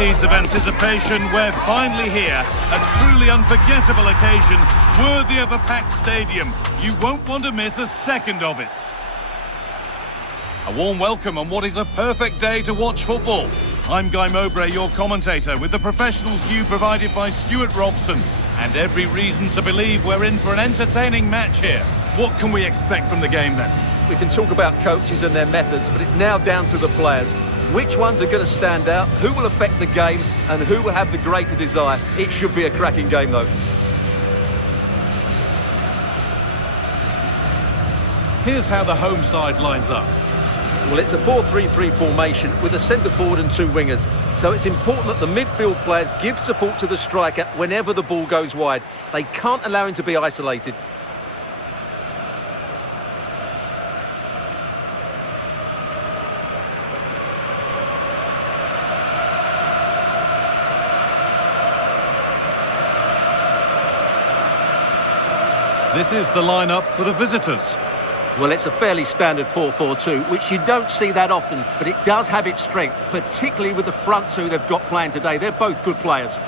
Days of anticipation, we're finally here. A truly unforgettable occasion, worthy of a packed stadium. You won't want to miss a second of it. A warm welcome on what is a perfect day to watch football. I'm Guy Mowbray, your commentator, with the professionals' view provided by Stuart Robson. And every reason to believe we're in for an entertaining match here. What can we expect from the game then? We can talk about coaches and their methods, but it's now down to the players. Which ones are going to stand out, who will affect the game, and who will have the greater desire. It should be a cracking game, though. Here's how the home side lines up. Well, it's a 4-3-3 formation with a centre forward and two wingers. So it's important that the midfield players give support to the striker whenever the ball goes wide. They can't allow him to be isolated. This is the lineup for the visitors. Well, it's a fairly standard 4-4-2, which you don't see that often, but it does have its strength, particularly with the front two they've got playing today. They're both good players.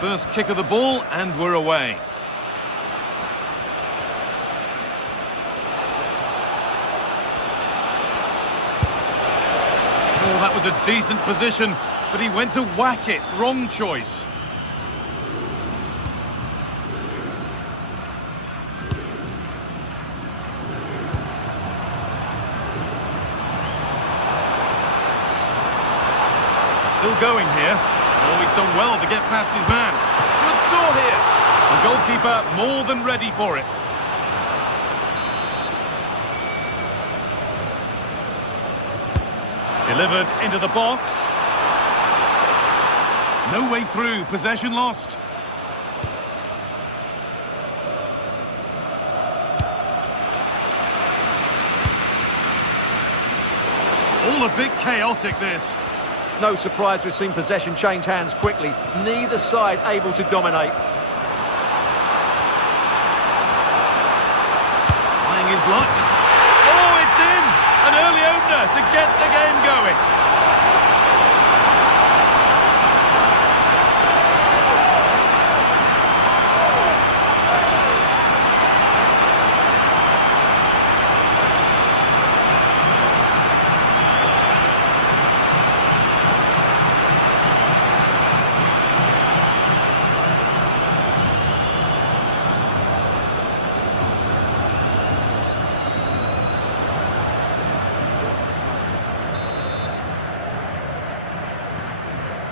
First kick of the ball, and we're away. Oh, that was a decent position, but he went to whack it. Wrong choice. Still going here. Oh, he's done well to get past his man. Should score here. The goalkeeper more than ready for it. Delivered into the box. No way through. Possession lost. All a bit chaotic, this. No surprise we've seen possession change hands quickly. Neither side able to dominate. Trying his luck. Oh, it's in! An early opener to get the game going.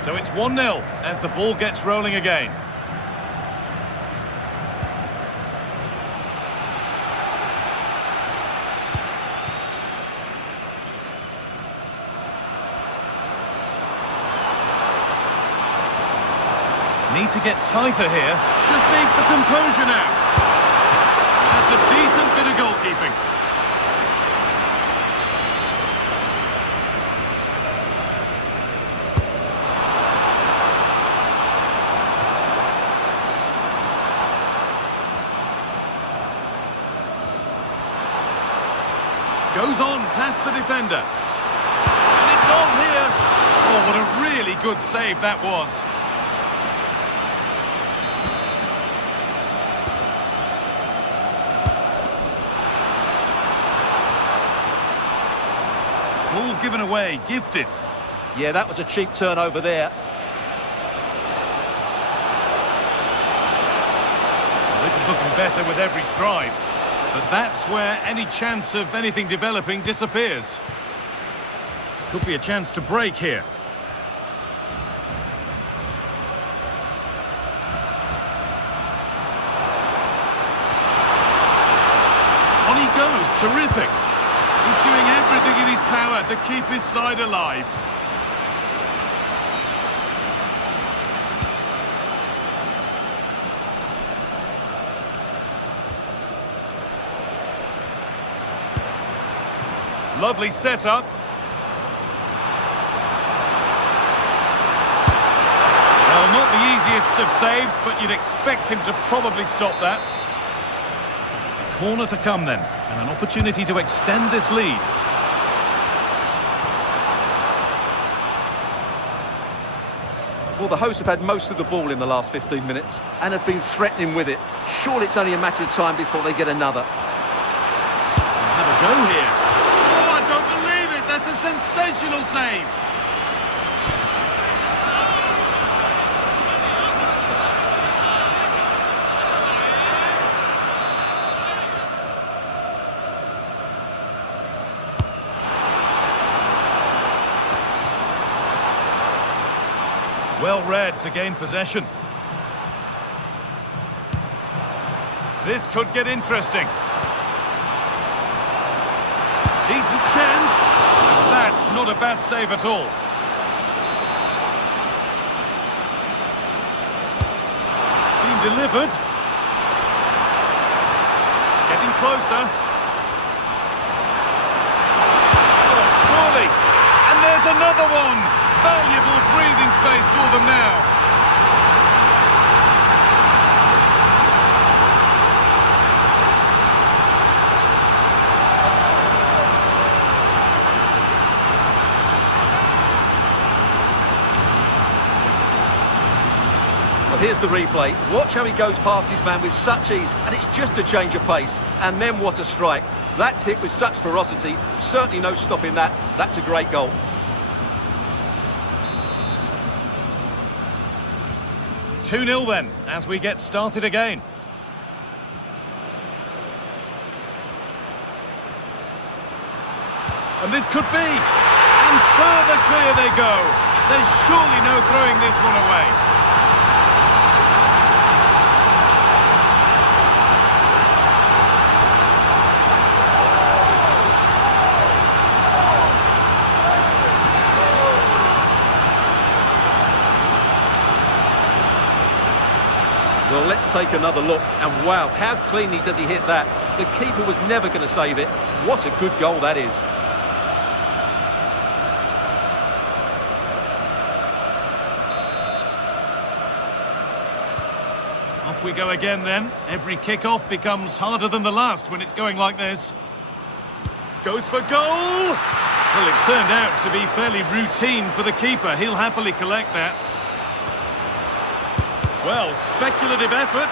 So it's 1-0 as the ball gets rolling again. Need to get tighter here. Just needs the composure now. That's a decent bit of goalkeeping. Goes on past the defender. And it's on here. Oh, what a really good save that was. Ball given away, gifted. Yeah, that was a cheap turnover there. Well, this is looking better with every stride. But that's where any chance of anything developing disappears. Could be a chance to break here. On he goes, terrific. He's doing everything in his power to keep his side alive. Lovely setup. Well, not the easiest of saves, but you'd expect him to probably stop that. Corner to come then, and an opportunity to extend this lead. Well, the hosts have had most of the ball in the last 15 minutes and have been threatening with it. Surely it's only a matter of time before they get another. Have a go here. Oh, I don't believe it! That's a sensational save! Well read to gain possession. This could get interesting. Decent chance. And that's not a bad save at all. It's been delivered. Getting closer. Oh, surely. And there's another one. Valuable breathing space for them now. Well, here's the replay. Watch how he goes past his man with such ease, and it's just a change of pace. And then what a strike. That's hit with such ferocity. Certainly no stopping that. That's a great goal. 2-0 then, as we get started again. And this could be. And further clear they go. There's surely no throwing this one away. Well, let's take another look. And wow, how cleanly does he hit that? The keeper was never going to save it. What a good goal that is. Off we go again then. Every kick-off becomes harder than the last when it's going like this. Goes for goal! Well, it turned out to be fairly routine for the keeper. He'll happily collect that. Well, speculative effort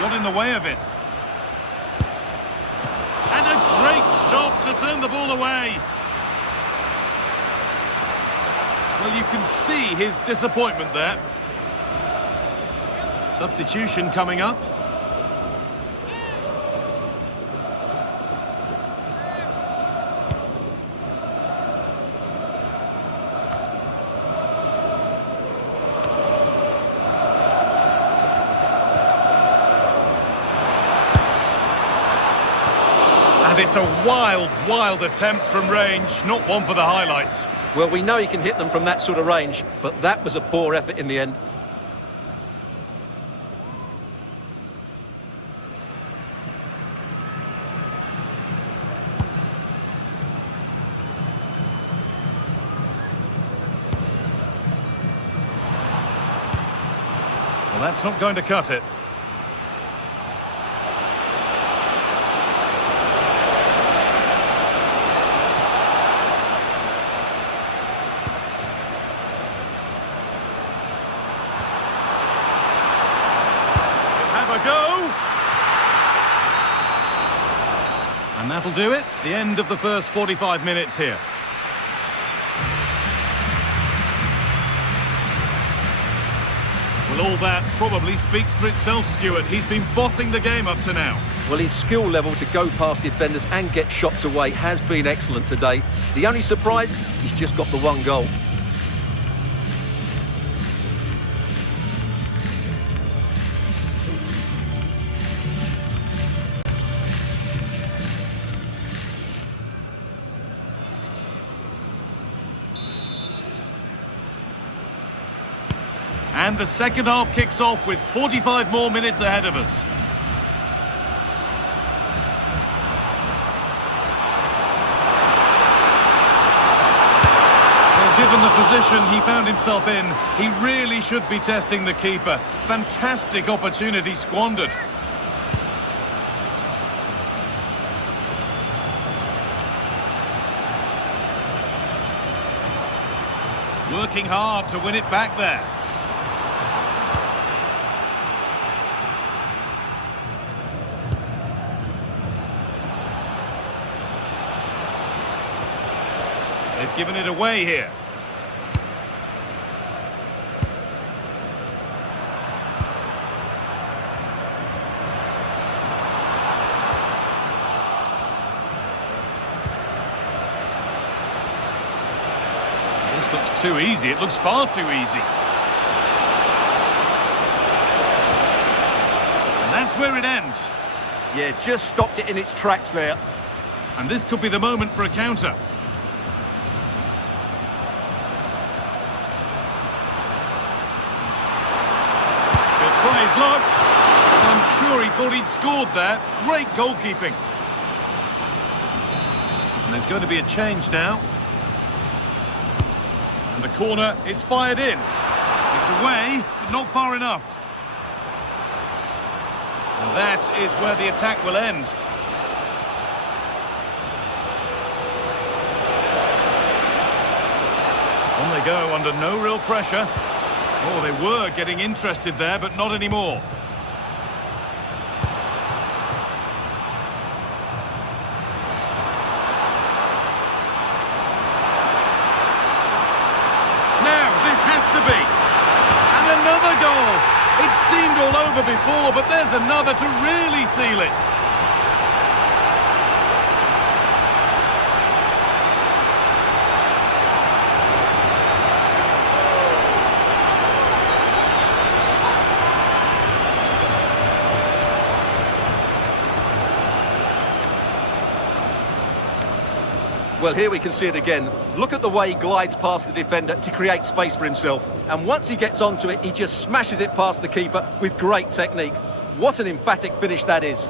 got in the way of it. And a great stop to turn the ball away. Well, you can see his disappointment there. Substitution coming up. And it's a wild, wild attempt from range, not one for the highlights. Well, we know he can hit them from that sort of range, but that was a poor effort in the end. Well, that's not going to cut it. And that'll do it. The end of the first 45 minutes here. Well, all that probably speaks for itself, Stuart. He's been bossing the game up to now. Well, his skill level to go past defenders and get shots away has been excellent today. The only surprise, he's just got the one goal. And the second half kicks off with 45 more minutes ahead of us. Well, given the position he found himself in, he really should be testing the keeper. Fantastic opportunity squandered. Working hard to win it back there. They've given it away here. This looks too easy. It looks far too easy. And that's where it ends. Yeah, just stopped it in its tracks there. And this could be the moment for a counter. Try his luck. I'm sure he thought he'd scored there. Great goalkeeping. And there's going to be a change now. And the corner is fired in. It's away, but not far enough. And that is where the attack will end. On they go under no real pressure. Oh, they were getting interested there, but not anymore. Now, this has to be. And another goal. It seemed all over before, but there's another to really seal it. Well, here we can see it again. Look at the way he glides past the defender to create space for himself. And once he gets onto it, he just smashes it past the keeper with great technique. What an emphatic finish that is.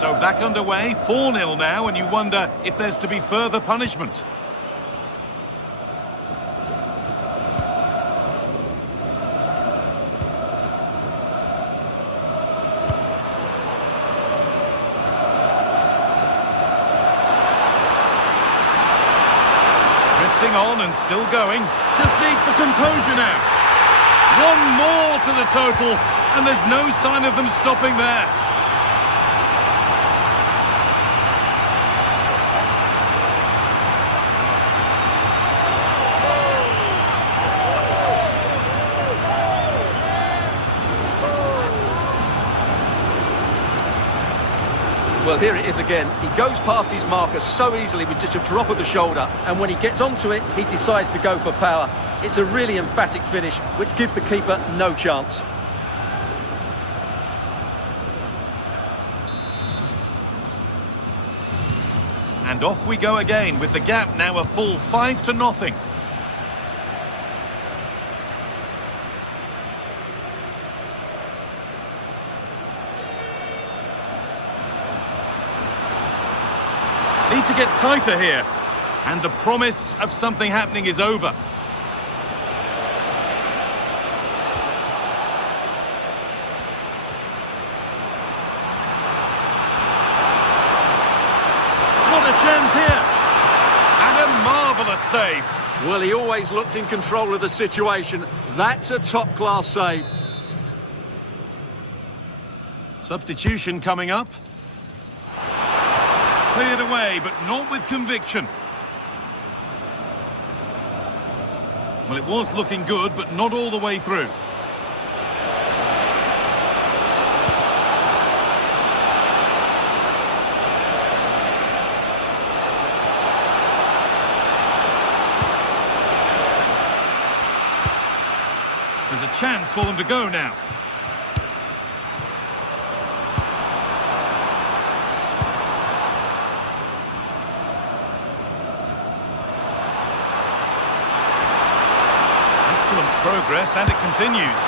So back underway, 4-0 now, and you wonder if there's to be further punishment. On and still going, just needs the composure now. One more to the total, and there's no sign of them stopping there. Well, here it is again. He goes past his marker so easily with just a drop of the shoulder, and when he gets onto it, he decides to go for power. It's a really emphatic finish, which gives the keeper no chance. And off we go again, with the gap now a full 5-0. Need to get tighter here. And the promise of something happening is over. What a chance here. And a marvellous save. Well, he always looked in control of the situation. That's a top-class save. Substitution coming up. Cleared away, but not with conviction. Well, it was looking good, but not all the way through. There's a chance for them to go now. Excellent progress, and it continues.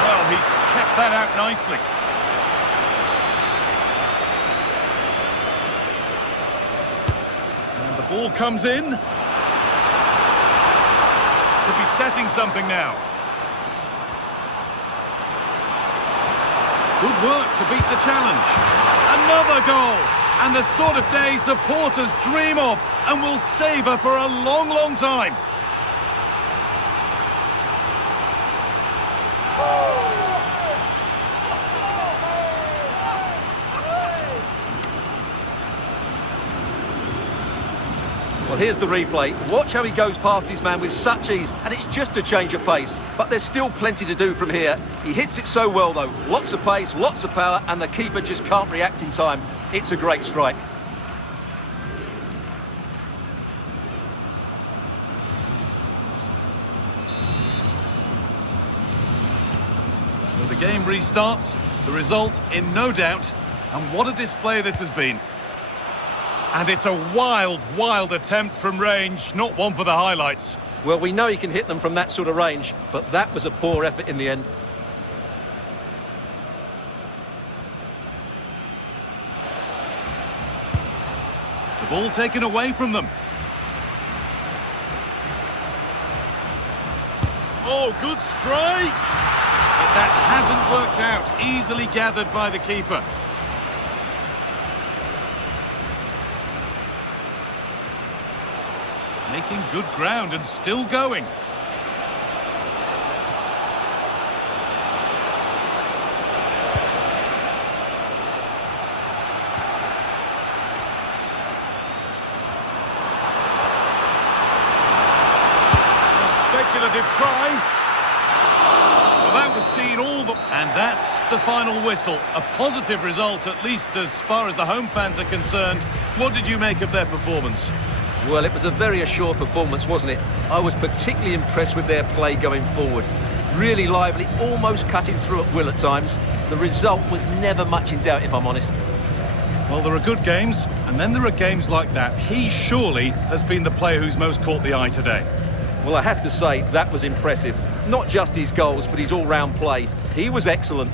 Well, he's kept that out nicely. And the ball comes in. Could be setting something now. Good work to beat the challenge. Another goal! And the sort of day supporters dream of and will savour for a long, long time. Well, here's the replay. Watch how he goes past his man with such ease, and it's just a change of pace. But there's still plenty to do from here. He hits it so well, though. Lots of pace, lots of power, and the keeper just can't react in time. It's a great strike. So the game restarts, the result in no doubt, and what a display this has been. And it's a wild, wild attempt from range, not one for the highlights. Well, we know he can hit them from that sort of range, but that was a poor effort in the end. The ball taken away from them. Oh, good strike! But that hasn't worked out. Easily gathered by the keeper. Making good ground and still going. Speculative try. Well, that was seen all the... And that's the final whistle. A positive result, at least as far as the home fans are concerned. What did you make of their performance? Well, it was a very assured performance, wasn't it? I was particularly impressed with their play going forward. Really lively, almost cutting through at will at times. The result was never much in doubt, if I'm honest. Well, there are good games, and then there are games like that. He surely has been the player who's most caught the eye today. Well, I have to say, that was impressive. Not just his goals, but his all-round play. He was excellent.